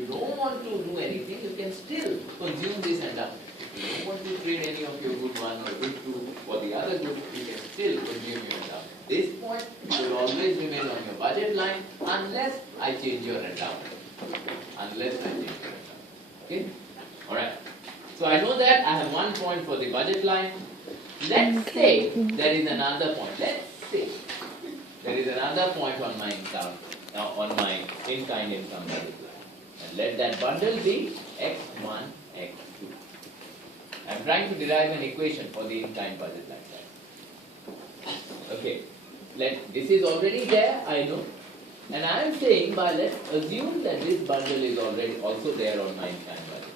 If you don't want to do anything, you can still consume this endowment. If you don't want to trade any of your good one or good two or the other good, you can still consume your endowment. This point will always remain on your budget line unless I change your endowment. Unless I change your endowment. Okay? Alright. So I know that I have 1 point for the budget line. Let's say there is another point. Let's say there is another point on my income, on my in-kind income budget line. And let that bundle be x1, x2. I'm trying to derive an equation for the in-kind budget line. Okay. This is already there, I know. And I am saying, let's assume that this bundle is already also there on my in-kind budget.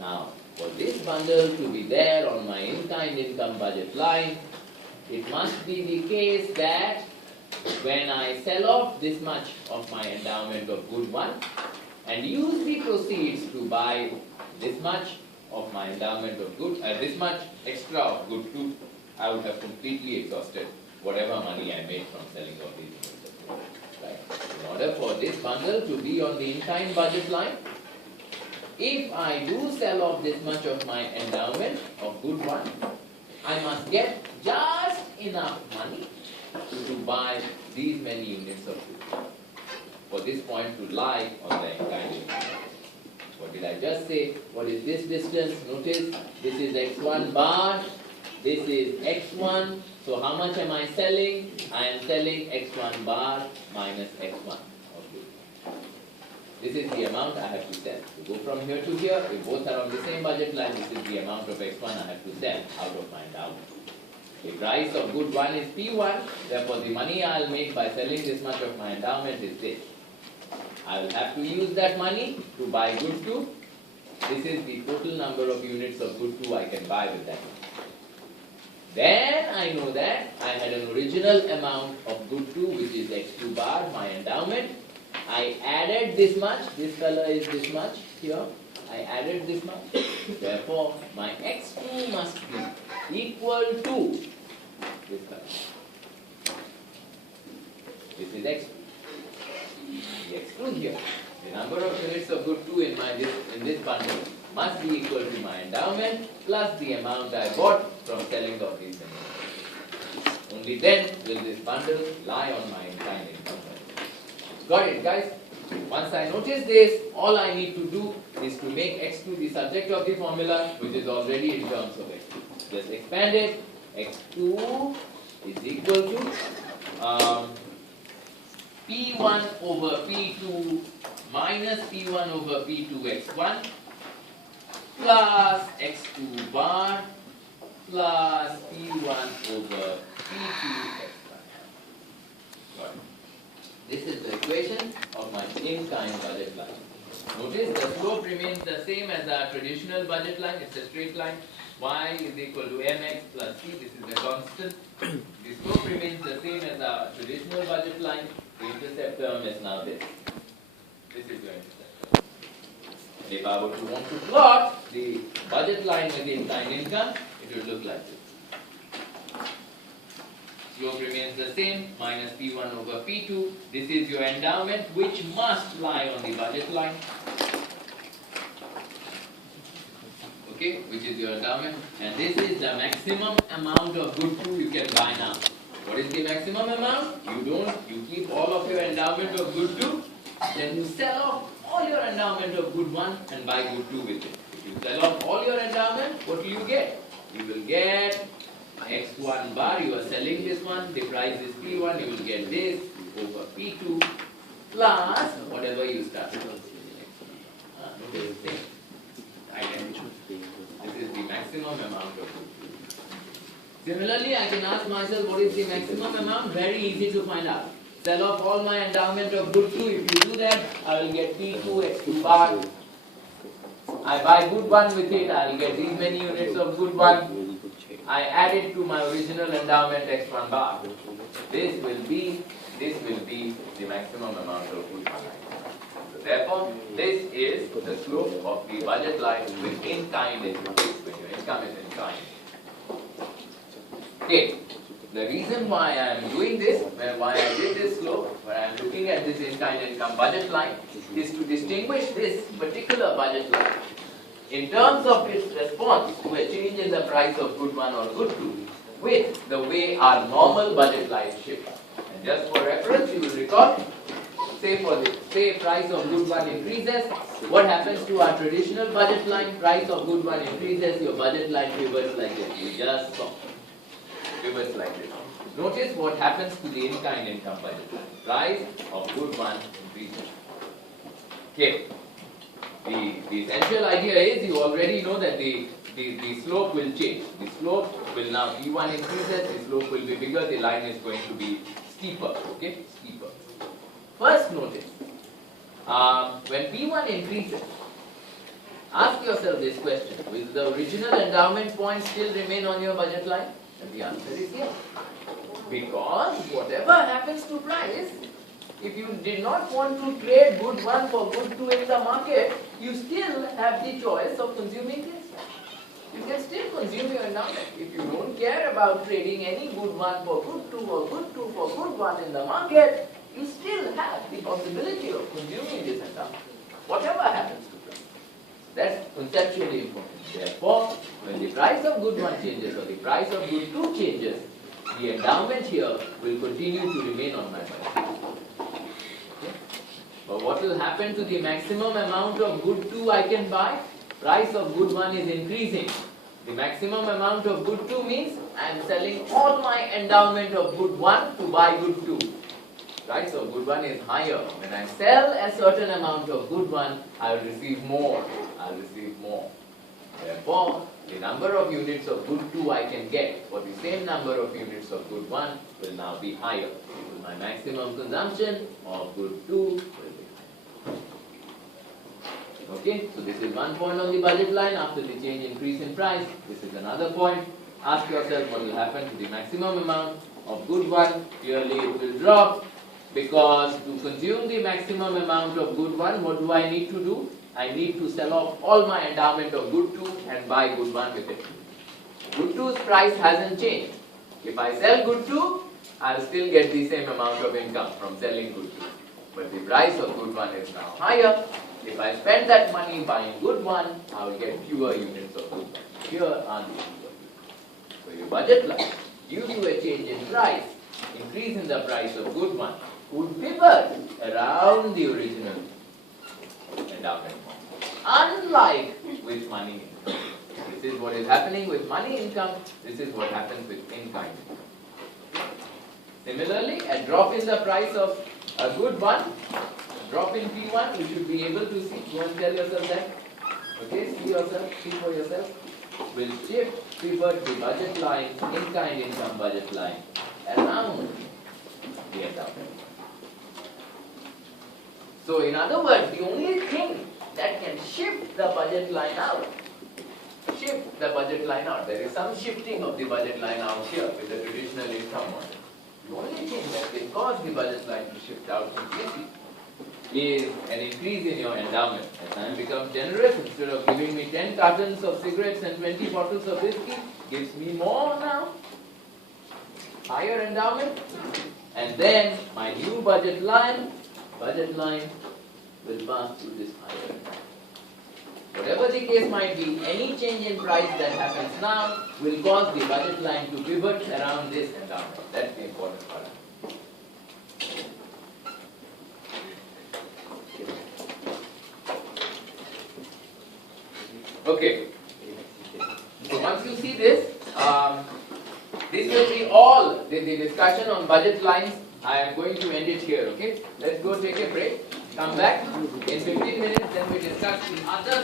Now, for this bundle to be there on my in-kind income budget line, it must be the case that when I sell off this much of my endowment of good one and use the proceeds to buy this much of my endowment of good, this much extra of good two, I would have completely exhausted whatever money I made from selling off these units of good. Right? In order for this bundle to be on the in-kind budget line, if I do sell off this much of my endowment of good one, I must get just enough money to buy these many units of good. For this point to lie on the in-kind income. What did I just say? What is this distance? Notice this is x1 bar, this is x1. So how much am I selling? I am selling x1 bar minus x1. This is the amount I have to sell. To go from here to here, if both are on the same budget line, this is the amount of x1 I have to sell out of my endowment. The price of good 1 is P1, therefore the money I will make by selling this much of my endowment is this. I will have to use that money to buy good 2. This is the total number of units of good 2 I can buy with that money. Then I know that I had an original amount of good 2, which is x2 bar, my endowment. I added this much, this color is this much here, I added this much, therefore my x2 must be equal to this color. This is x2. The x2 here, the number of units of good 2 in this bundle must be equal to my endowment plus the amount I bought from selling of these things. Only then will this bundle lie on my in-kind income. Got it, guys? Once I notice this, all I need to do is to make x2 the subject of the formula, which is already in terms of x2. Just expand it. x2 is equal to p1 over p2 minus p1 over p2 x1 plus x2 bar plus p1 over p2 x1. Got it. This is the equation of my in-kind budget line. Notice the slope remains the same as our traditional budget line. It's a straight line. Y is equal to mx plus c. This is the constant. The slope remains the same as our traditional budget line. The intercept term is now this. This is your intercept term. And if I were to want to plot the budget line with the in-kind income, it would look like this. Slope remains the same, minus P1 over P2. This is your endowment, which must lie on the budget line. Okay, which is your endowment. And this is the maximum amount of good 2 you can buy now. What is the maximum amount? You keep all of your endowment of good 2, then you sell off all your endowment of good 1 and buy good 2 with it. If you sell off all your endowment, what will you get? You will get x1 bar, you are selling this one, the price is P1, you will get this over P2 plus whatever you start with. This is the maximum amount of good 2. Similarly, I can ask myself what is the maximum amount? Very easy to find out. Sell off all my endowment of good 2. If you do that, I will get P2 x2 bar. I buy good 1 with it, I will get these many units of good 1. I add it to my original endowment x1 bar. This will be the maximum amount of good 1. So therefore, this is the slope of the budget line with in-kind income, when your income is in kind. Okay. The reason why I am doing this, why I did this slope, where I am looking at this in-kind income budget line, is to distinguish this particular budget line in terms of its response to a change in the price of good one or good two with the way our normal budget line shifts. And just for reference, you will recall, say price of good one increases, what happens to our traditional budget line? Price of good one increases, your budget line pivots like this. You just saw. Pivots like this. Notice what happens to the in-kind income budget line. Price of good one increases. Okay. The essential idea is you already know that the slope will change. The slope will now, P1 increases, the slope will be bigger, the line is going to be steeper. Okay? Steeper. First notice, when P1 increases, ask yourself this question: will the original endowment point still remain on your budget line? And the answer is yes. Because whatever happens to price, if you did not want to trade good one for good two in the market, you still have the choice of consuming this. You can still consume your endowment. If you don't care about trading any good one for good two or good two for good one in the market, you still have the possibility of consuming this endowment, whatever happens to price. That's conceptually important. Therefore, when the price of good one changes or the price of good two changes, the endowment here will continue to remain on my budget. Okay? But what will happen to the maximum amount of good two I can buy? Price of good one is increasing. The maximum amount of good two means I am selling all my endowment of good one to buy good two. Price of good one is higher. When I sell a certain amount of good one, I will receive more. I will receive more. Therefore, the number of units of good two I can get for the same number of units of good one will now be higher. So my maximum consumption of good two will be higher. Okay, so this is one point on the budget line after the change increase in price. This is another point. Ask yourself what will happen to the maximum amount of good one. Clearly it will drop, because to consume the maximum amount of good one, what do I need to do? I need to sell off all my endowment of good two and buy good one with it. Good two's price hasn't changed. If I sell good two, I'll still get the same amount of income from selling good two. But the price of good one is now higher. If I spend that money buying good one, I will get fewer units of good one. Here are the fewer units. So your budget line, due to a change in price, increase in the price of good one, would pivot around the original endowment. Unlike with money income. This is what is happening with money income, this is what happens with in-kind income. Similarly, a drop in the price of a good one, drop in P1, you should be able to see, go and tell yourself that. Okay, see for yourself. Will shift, pivot the budget line, in-kind income budget line, around the endowment. So in other words, the only thing that can shift the budget line out, there is some shifting of the budget line out here with the traditional income model. The only thing that can cause the budget line to shift out completely is an increase in your endowment. As time becomes generous, instead of giving me 10 cartons of cigarettes and 20 bottles of whiskey, gives me more now, higher endowment, and then my new budget line will pass through this higher endowment. Whatever the case might be, any change in price that happens now will cause the budget line to pivot around this endowment. That's the important part. Okay. So once you see this, this will be all the discussion on budget lines. I am going to end it here, okay? Let's go take a break, come back in 15 minutes, then we discuss the other